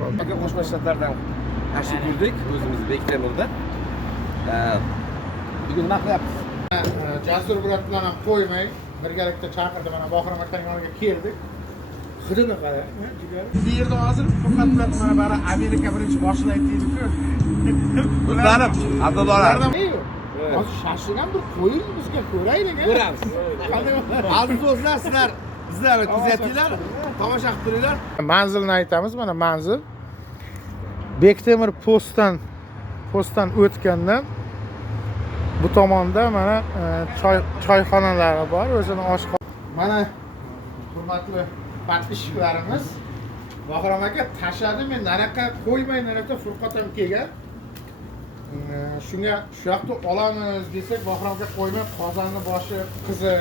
Aka Qo'shma Shtatlardan tashrif buyurdik o'zimiz Bektemirda. Bugun nima qilyapmiz? Jasur Burat bilan ham qo'ymay birgalikda chaqirdi, mana Bohiram akaning yoniga keldik. Hidini qara, jigar. Bu yerda hozir faqat mana bari Amerika birinchi boshlaydi deydi-ku. Do'stlarim, Abdullalar. Hozir shashlik ham bir qo'ying bizga ko'raylik. Ko'ramiz. Aziz do'stlar, sizlar bizlarni kuzatinglar, tomosha qilib turinglar. Manzilni aytamiz, mana manzil. Bektemir postdan o'tgandan bu tomonda mana choyxonalari bor, o'zini oshxona. Mana hurmatli подписчикlarimiz Bohiram aka tashladi, men nariyoqqa qo'ymay, nariyoqda Furqat ham kelgan. Shunga shu yoqda olamiz desak, Bohiram aka qo'ymay, qozonni boshi qizi.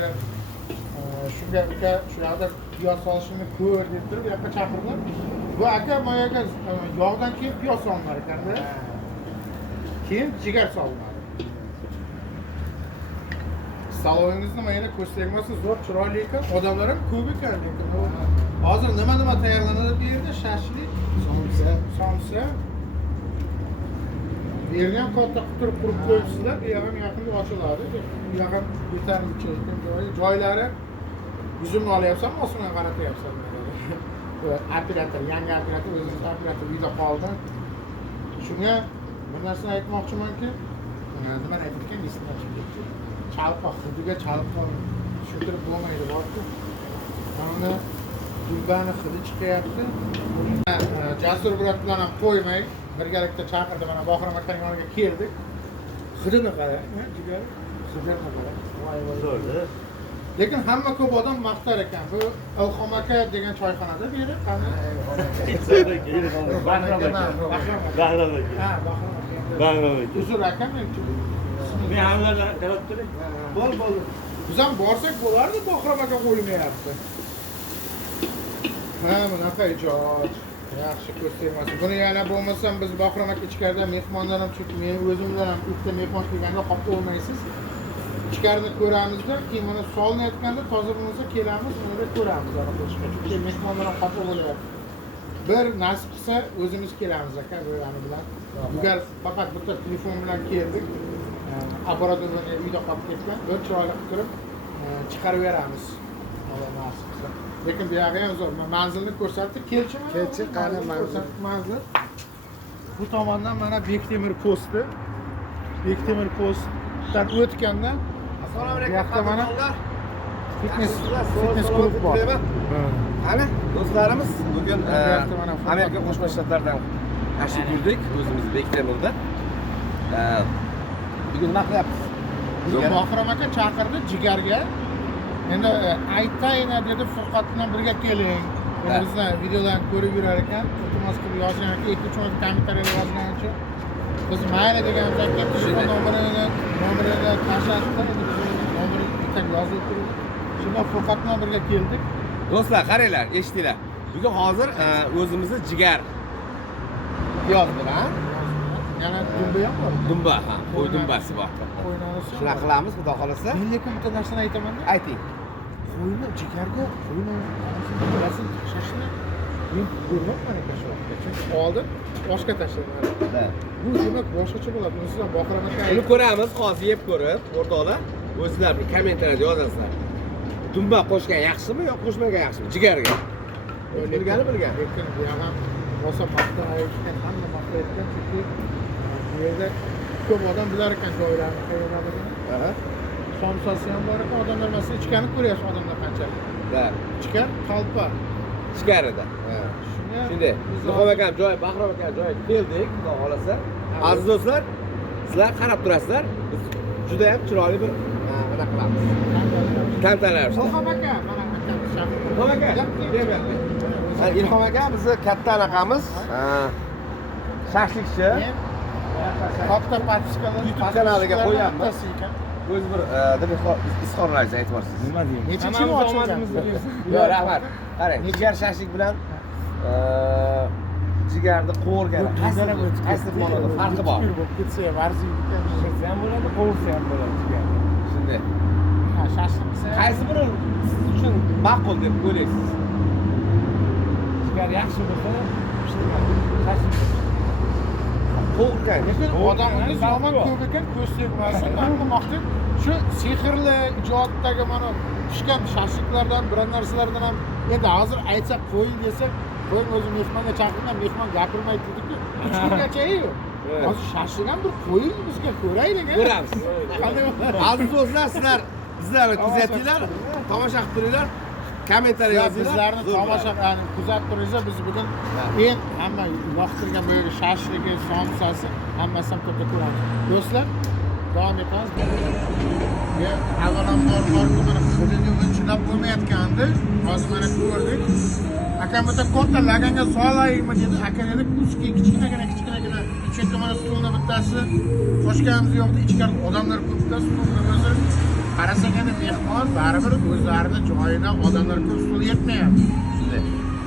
Shunga uka shu yoqda piyoz solishini ko'r deb turib, bu yoqqa chaqirdilar. Bu aka moyaga yog'dan keyin piyoz solinadi ekanda. Keyin jigar solinadi. Saloningizni mana ko'rsatmoqsiz, zo'r chiroyli ekan, odamlar ham ko'p ekan, lekin hozir nima tayyorlanadi bu yerda? Shashlik, somsa. Bu yerga ham katta qilib qurib qo'yibsizlar, bu ham yaqinda ochiladi. Bu yoq ham yetarlicha ekan joylari. Yuzimni olyapsan, osmonga qaratyapsan. Bu operator, yangi operator, o'zimiz operator uyda qoldi. Shunga bir narsani aytmoqchimanki, nimani aytgan esimdan chiqib ketdi. Chalpa hidiga chalpa tushuntirib bo'lmaydi, borku. Mana dumbani hidi chiqyapti. Jasur Burat bilan ham qo'ymay birgalikda chaqirdi, mana Bohiram akaning yoniga keldik. Hidini qara, jigar. Hidini qara. Voy. Lekin hamma ko'p odam maqtar ekan. Bu Ilhom aka degan choyxonada bu yer qani? Bahrom aka. Ha, Bahrom aka. Uzr aka menchi. Men hamlardan qarab turing. Bo'ldi. Biz ham borsak bo'lardi, Bohiram aka qo'ymayapti. Ha, bunaqa ijod. Yaxshi ko'rsatmasiz. Buni yana bo'lmasam biz Bohiram aka ichkarida mehmonlar ham, chunki men o'zim bilan ham ikkita mehmon kelganda qolib bo'lmaysiz. İçkarini ko'ramizda, keyin mana solinayotganda toza bo'lsa kelamiz, buni ko'ramiz ana qo'shishga. Chunki mehmonlar xafa bo'lyapti. Bir nasib qilsa o'zimiz kelamiz aka, bo'yani bilan. Bugun faqat bitta telefon bilan keldik. Apparatni uyda qolib ketgan. Bir chiroyli qilib turib chiqarib beramiz. Alloh nasib qilsa. Lekin bu yerga ham zo'r. Manzilni ko'rsatdi. Kelchi qani manzil. Bu tomondan mana Bektemir posti. Bektemir postdan o'tganda Assalomu mana fitness klub bor. Qani do'stlarimiz, bugun Amerika Qo'shma Shtatlardan tashrif buyurdik o'zimiz Bektemirda. Bugun nima qilyapmiz? Bugun Bohiram aka chaqirdi jigarga. Endi aytayina dedi, Furqat bilan birga keling. Bizni videodan ko'rib yurar ekan, iltimos qilib yozgan aka, 2-3 marta kommentariyada yozgan uchun biz mayli deganimiz aka, telefon nomerini tashlatdi. Nomeri bitta yozib turib, shunday Furqat bilan birga keldik. Do'stlar, qaranglar, eshitinglar. Bugun hozir o'zimizni jigar piyoz bilan Yana dumba ham bor. dumba, ha, qo'y dumbasi bor. Shuna qilamiz, xudo xolasa. Men lekin bitta narsani aytaman-da. Ayting. Qo'yni jigarga, qo'yni bilasin shashlik. Men ko'rmayman aka shu vaqtda. Chunki oldin boshqa tashlanadi. Bu demak boshqacha bo'ladi. Sizlar Bohiram aka Buni ko'ramiz, hozir yeb ko'rib, o'rtoqlar, o'zingizlar bir kommentariyada yozasizlar. Dumba qo'shgan yaxshimi yo qo'shmagan yaxshimi? Jigarga. Bilgan. Lekin bu ham rosa maqta aytgan, hamma maqta aytgan, chunki bu yerda ko'p odam bilar ekan joylarni qayerdaligini. Aha. Somsasi ham bor ekan, odamlar masalan ichkani ko'ryapsiz, odamlar qanchalik. Da. Ichkan talpa. Jigarida. Ha. Shunday. Ilhom akam joy, Bahrom akam joy keldik, xudo xolasa. Aziz do'stlar, sizlar qarab turasizlar. Biz juda ham chiroyli bir nima qilamiz. Tantana. Ilhom aka, mana Ilhom aka, Ilhom aka bizni katta anaqamiz. Shashlikchi. Katta podpiskalar YouTube kanaliga qo'yapmiz. O'z bir izhorlaringizni aytib o'rsiz. Nima deyman? Nechinchi yil ochilganimizni Yo'q, rahmat. Qarang, jigar shashlik bilan jigarni qo'rgan. Qaysi ma'noda farqi bor? Ketsa ham arziydi ekan. Shashlik ham bo'ladi, qovursa ham bo'ladi. Shunday. Ha, shashlik desa Qaysi biri siz uchun ma'qul deb o'ylaysiz? Jigar yaxshi bo'lsa, pishiradi. ekan. Lekin odamimiz yomon ko'p ekan, ko'z tegmasin. Men demoqchim, shu sehrli ijodidagi mana pishgan shashliklardan, bir narsalardan ham endi hozir aytsak qo'ying desak, qo'ying o'zi mehmonga chaqirgan, mehmon gapirmaydi dedi-ku. 3 kungacha-yu. Hozir shashlik ham bir qo'ying bizga ko'raylik. Ko'ramiz. Aziz do'stlar, sizlar bizlarni kuzatinglar, tomosha qilib turinglar. Kommentariy yozinglar. Bizlarni tomosha qilib, kuzatib turinglar. Biz bugun eng hamma yoqtirgan bu shashligi, somsasi hammasini to'pda ko'ramiz. Do'stlar, davom etamiz. Avvalambor mana xuddi unchilab bo'lmayotgandi. Hozir mana ko'rdik. Akam bitta katta laganga solaymi dedi. Aka dedi, kichkinagina chunki mana stulni bittasi qo'shganimiz yo'qdi. Ichkari odamlar ko'pda stulni o'zi qarasak endi mehmon baribir o'zlarini joyida odamlar ko'p stul yetmayapti.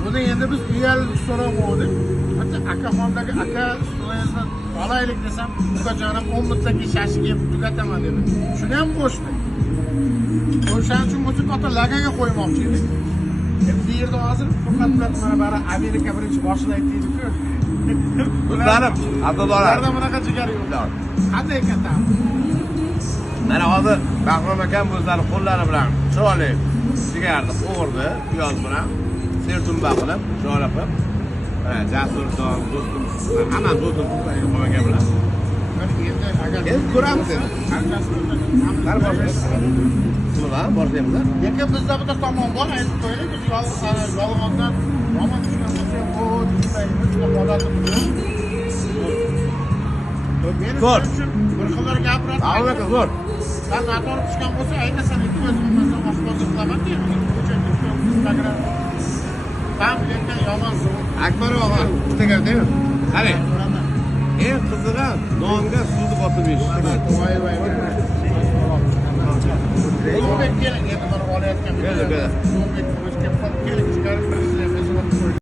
Buni endi biz uyalib so'ramoqdik. Hatto akaxondagi aka stulingizni olaylik desam, ukajonim 10 minutdagi shashlik yeb tugataman dedi. Shuni ham qo'shdi. O'shaning uchun o'zi katta laganga qo'ymoqchi edik. Bu yerda hozir faqat mana bari Amerika birinchi boshlaydi deydi-ku. Do'stlarim, abdullalar. Ularda bunaqa jigar yo'q. Qanday ekan tam? Mana hozir Bahrom akam o'zlari qo'llari bilan chiroyli sigarni o'g'irdi, piyoz bilan sertumba qilib, chiroyli qilib. Jasur do'stim, hamma do'stim Bahrom aka bilan. Endi agar ko'ramiz endi. Qani boshlaymiz. Nima boshlaymiz? Lekin bizda bitta tomon bor, aytib qo'yaylik, biz yolg'ondan yomon tushgan bo'lsa ham bu deymiz, odatimiz. Zo'r. Bir xillar gapiradi. Bahrom aka zo'r. Sen noto'g'ri tushgan bo'lsa, aytasan, o'zim masalan oshpozlik qilaman deyman. Ko'chada Instagram. Tam lekin yomon so'z. Akbar og'a, bitta gap deymi? Qarang. Eng qizig'i nonga suvni qotib yeyish. Voy. Ulug'bek keling, endi buni olayotgan. Keldi. Ulug'bek keling, chiqarib